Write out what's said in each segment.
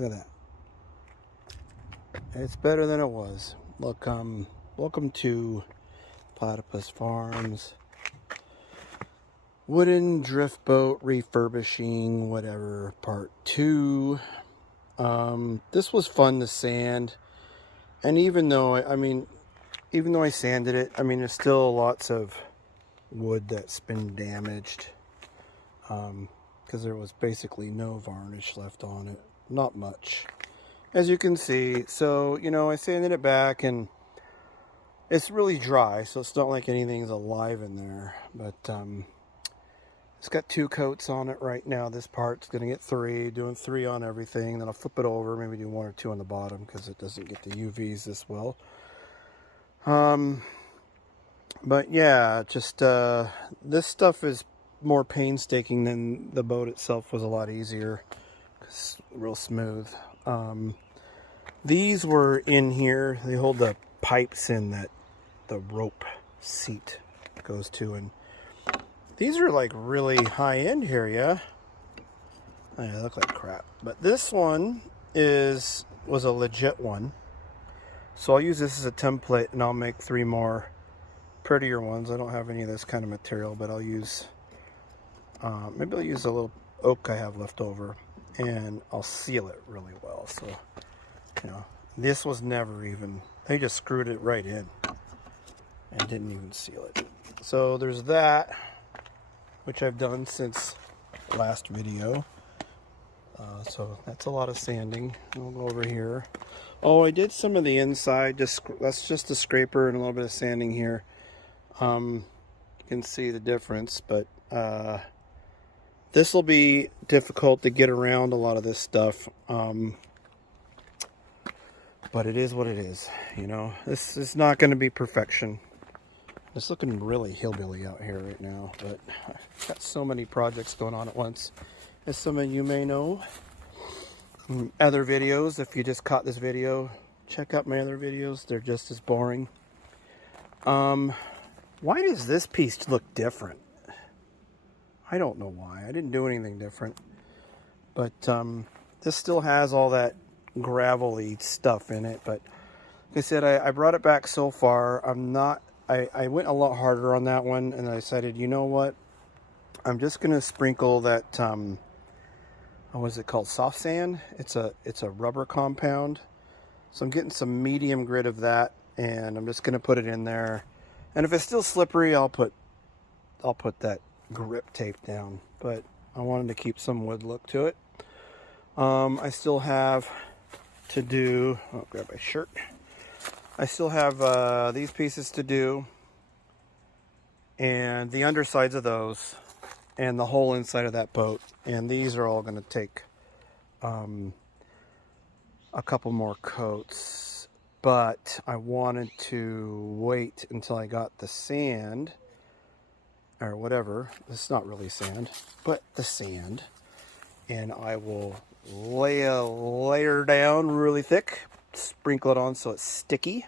Look at that. It's better than it was. Look, welcome to Platypus Farms. Wooden drift boat refurbishing, whatever, part 2. This was fun to sand. And even though, even though I sanded it, there's still lots of wood that's been damaged. Because there was basically no varnish left on it. Not much, as you can see. So, I sanded it back and it's really dry, so it's not like anything's alive in there. But it's got 2 coats on it right now. This part's going to get 3, doing 3 on everything. Then I'll flip it over, maybe do 1 or 2 on the bottom because it doesn't get the UVs this well. But yeah, just this stuff is more painstaking than the boat itself was a lot easier. It's real smooth. These were in here. They hold the pipes in that the rope seat goes to, and these are like really high end here, yeah. They look like crap, but this one was a legit one. So I'll use this as a template, and I'll make 3 more prettier ones. I don't have any of this kind of material, but I'll use maybe I'll use a little oak I have left over, and I'll seal it really well. So, this was never even, they just screwed it right in and didn't even seal it. So there's that, which I've done since last video. So that's a lot of sanding. We'll go over here. Oh, I did some of the inside. That's just a scraper and a little bit of sanding here. You can see the difference, but this will be difficult to get around a lot of this stuff. But it is what it is, This is not going to be perfection. It's looking really hillbilly out here right now, but I've got so many projects going on at once. As some of you may know, other videos, if you just caught this video, check out my other videos. They're just as boring. Why does this piece look different? I don't know why. I didn't do anything different. But this still has all that gravelly stuff in it. But like I said, I brought it back so far. I went a lot harder on that one, and I decided, you know what? I'm just going to sprinkle that, what is it called? Soft sand. It's a rubber compound. So I'm getting some medium grit of that, and I'm just going to put it in there. And if it's still slippery, I'll put that grip tape down. But I wanted to keep some wood look to it. I still have to do, I'll grab my shirt. I still have these pieces to do, and the undersides of those, and the whole inside of that boat. And these are all going to take a couple more coats, but I wanted to wait until I got the sand, or whatever. It's not really sand, but the sand, and I will lay a layer down really thick, sprinkle it on so it's sticky,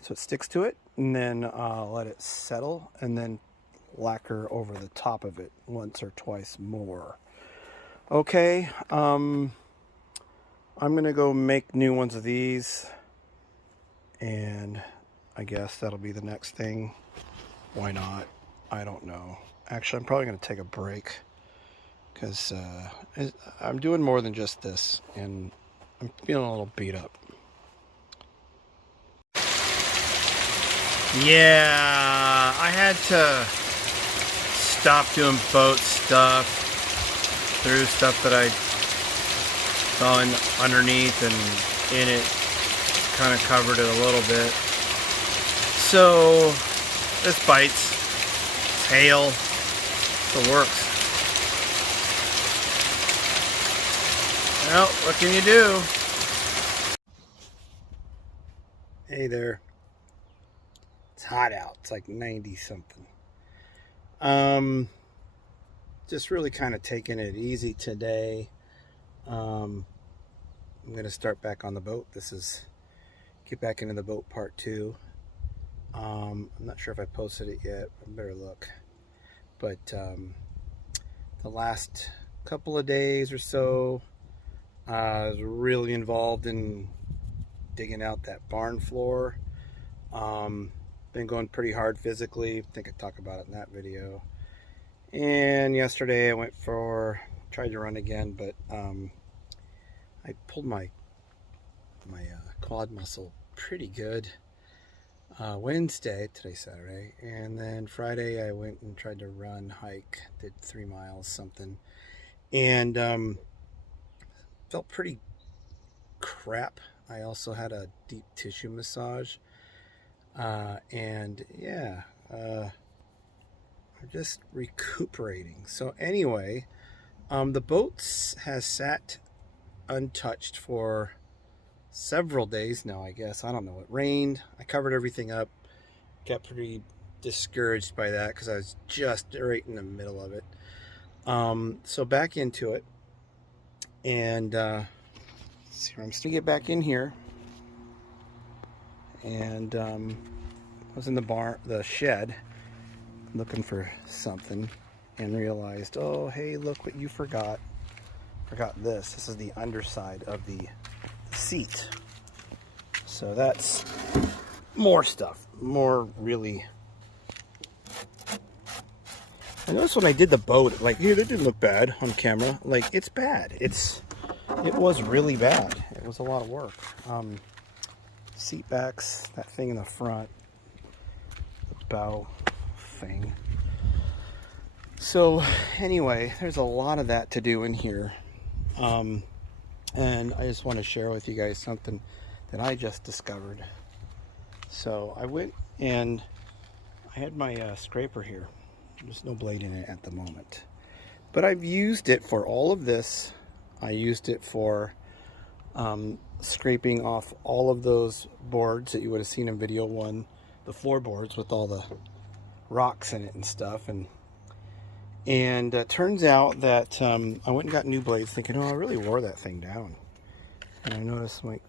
so it sticks to it, and then let it settle, and then lacquer over the top of it once or twice more. Okay, I'm gonna go make new ones of these, and I guess that'll be the next thing. Why not? I don't know. Actually, I'm probably gonna take a break, because I'm doing more than just this, and I'm feeling a little beat up. Yeah, I had to stop doing boat stuff, through stuff that I saw underneath and in it, kind of covered it a little bit. So this bites, tail, it works. Well, what can you do? Hey there. It's hot out. It's like 90 something. Just really kind of taking it easy today. I'm going to start back on the boat. This is get back into the boat part 2. I'm not sure if I posted it yet. I better look. But the last couple of days or so, I was really involved in digging out that barn floor. Been going pretty hard physically. I think I talked about it in that video. And yesterday I tried to run again, but I pulled my quad muscle pretty good. Wednesday, today's Saturday, and then Friday I went and tried to hike, did 3 miles something, and felt pretty crap. I also had a deep tissue massage, and yeah, I'm just recuperating. So anyway, the boat has sat untouched for several days now, I guess. I don't know. It rained. I covered everything up. Got pretty discouraged by that because I was just right in the middle of it. So back into it. And let's see, I'm just going to get back in here. And I was in the shed, looking for something, and realized, oh, hey, look what you forgot. Forgot this. This is the underside of the seat. So that's more stuff. More really. I noticed when I did the boat, like, yeah, that didn't look bad on camera. Like, it's bad. It was really bad. It was a lot of work. Seat backs, that thing in the front, the bow thing. So anyway, there's a lot of that to do in here. And I just want to share with you guys something that I just discovered. So I went and I had my scraper here. There's no blade in it at the moment, but I've used it for all of this. I used it for scraping off all of those boards that you would have seen in video 1, the floorboards with all the rocks in it and stuff. And turns out that I went and got new blades thinking, oh, I really wore that thing down. And I noticed, like,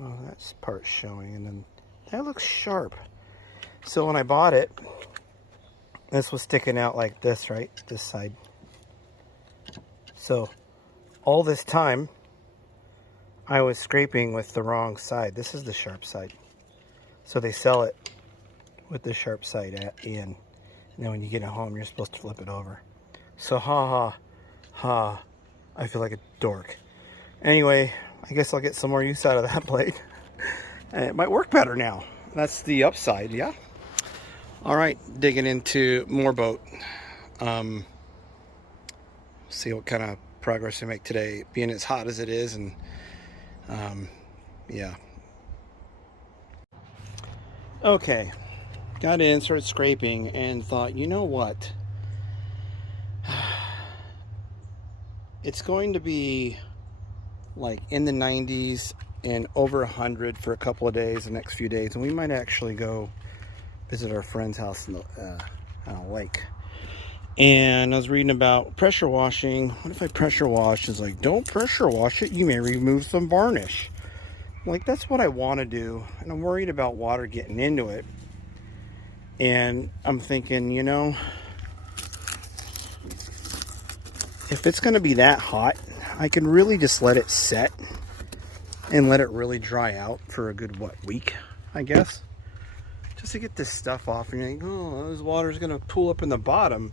oh, that part's showing, and then that looks sharp. So when I bought it, this was sticking out like this, right? This side. So all this time, I was scraping with the wrong side. This is the sharp side. So they sell it with the sharp side in. And then when you get it home, you're supposed to flip it over. So I feel like a dork. Anyway, I guess I'll get some more use out of that blade. And it might work better now. That's the upside, yeah? All right, digging into more boat. See what kind of progress we make today, being as hot as it is, and yeah. Okay, got in, started scraping, and thought, you know what? It's going to be like in the 90s and over 100 for a couple of days, the next few days, and we might actually go visit our friend's house in the lake. And I was reading about pressure washing. What if I pressure wash? It's like, don't pressure wash it, you may remove some varnish. Like, that's what I want to do, and I'm worried about water getting into it. And I'm thinking, you know, if it's going to be that hot, I can really just let it set and let it really dry out for a good, week, I guess. Just to get this stuff off, and you think, oh, this water's going to pool up in the bottom.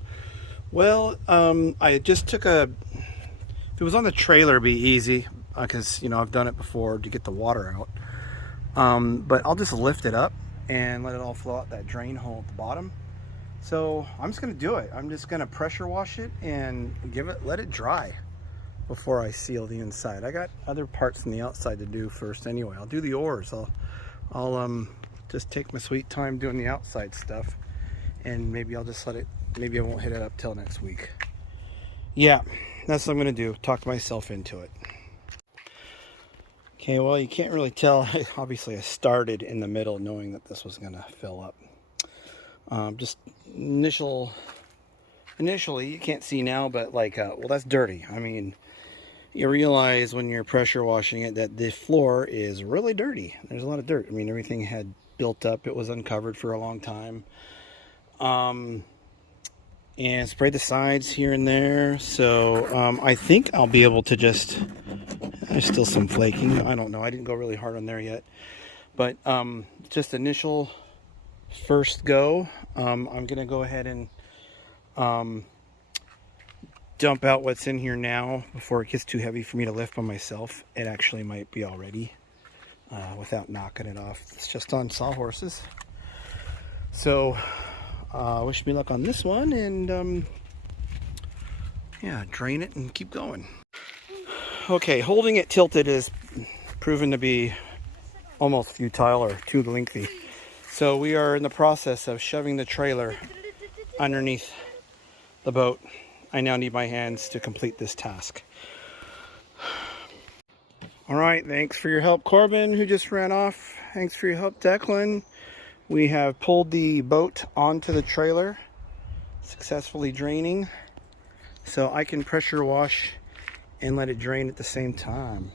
Well, I just took if it was on the trailer, it'd be easy, because, you know, I've done it before to get the water out. But I'll just lift it up and let it all flow out that drain hole at the bottom. So I'm just going to do it. I'm just going to pressure wash it and let it dry before I seal the inside. I got other parts on the outside to do first anyway. I'll do the oars. I'll just take my sweet time doing the outside stuff, and maybe I'll just maybe I won't hit it up till next week. Yeah, that's what I'm going to do. Talk myself into it. Okay, well, you can't really tell. Obviously, I started in the middle knowing that this was going to fill up. Just initially, you can't see now, but like, well, that's dirty. I mean, you realize when you're pressure washing it that the floor is really dirty. There's a lot of dirt. I mean, everything had built up. It was uncovered for a long time. And sprayed the sides here and there. So I think I'll be able to just There's still some flaking. I don't know. I didn't go really hard on there yet. But just initial first go. I'm going to go ahead and dump out what's in here now before it gets too heavy for me to lift by myself. It actually might be already without knocking it off. It's just on sawhorses. So wish me luck on this one, and yeah, drain it and keep going. Okay, holding it tilted is proven to be almost futile or too lengthy. So we are in the process of shoving the trailer underneath the boat. I now need my hands to complete this task. All right, thanks for your help, Corbin, who just ran off. Thanks for your help, Declan. We have pulled the boat onto the trailer, successfully draining. So I can pressure wash and let it drain at the same time,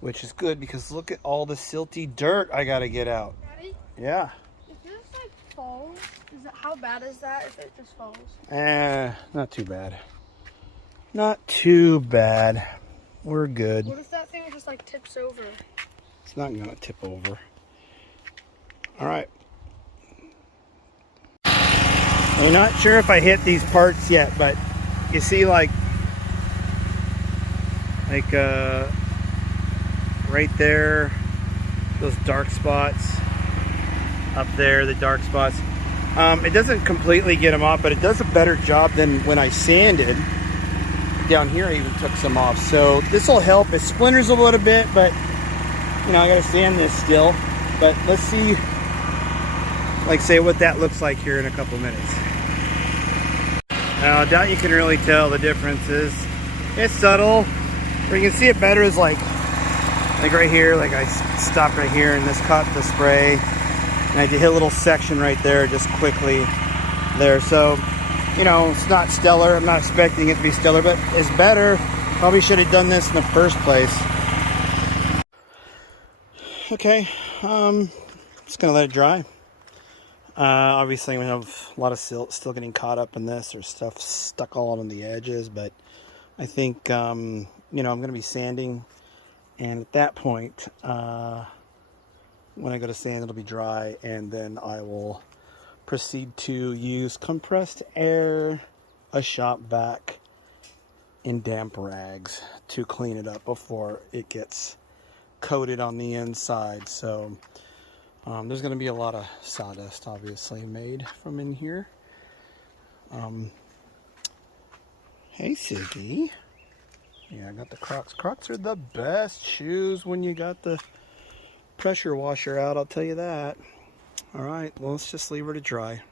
which is good because look at all the silty dirt I gotta get out. Daddy? Yeah. If this like falls, how bad is that if it just falls? Not too bad. Not too bad. We're good. What if that thing just like tips over? It's not gonna tip over. All right. I'm not sure if I hit these parts yet, but you see like right there, those dark spots up there, the dark spots. It doesn't completely get them off, but it does a better job than when I sanded. Down here I even took some off, so this will help. It splinters a little bit, but you know, I gotta sand this still. But let's see, like say what that looks like here in a couple minutes. Now I doubt you can really tell the differences. It's subtle. Where you can see it better is like right here, like I stopped right here and this caught the spray, and I did hit a little section right there just quickly there. So you know, it's not stellar. I'm not expecting it to be stellar, but it's better. Probably should have done this in the first place. Okay, just gonna let it dry. Obviously we have a lot of silt still getting caught up in this. There's stuff stuck all on the edges, but I think you know, I'm gonna be sanding, and at that point when I go to sand, it'll be dry, and then I will proceed to use compressed air, a shop vac, and damp rags to clean it up before it gets coated on the inside. So there's going to be a lot of sawdust obviously made from in here. Hey Siggy. Yeah, I got the Crocs. Crocs are the best shoes when you got the pressure washer out, I'll tell you that. All right, well, let's just leave her to dry.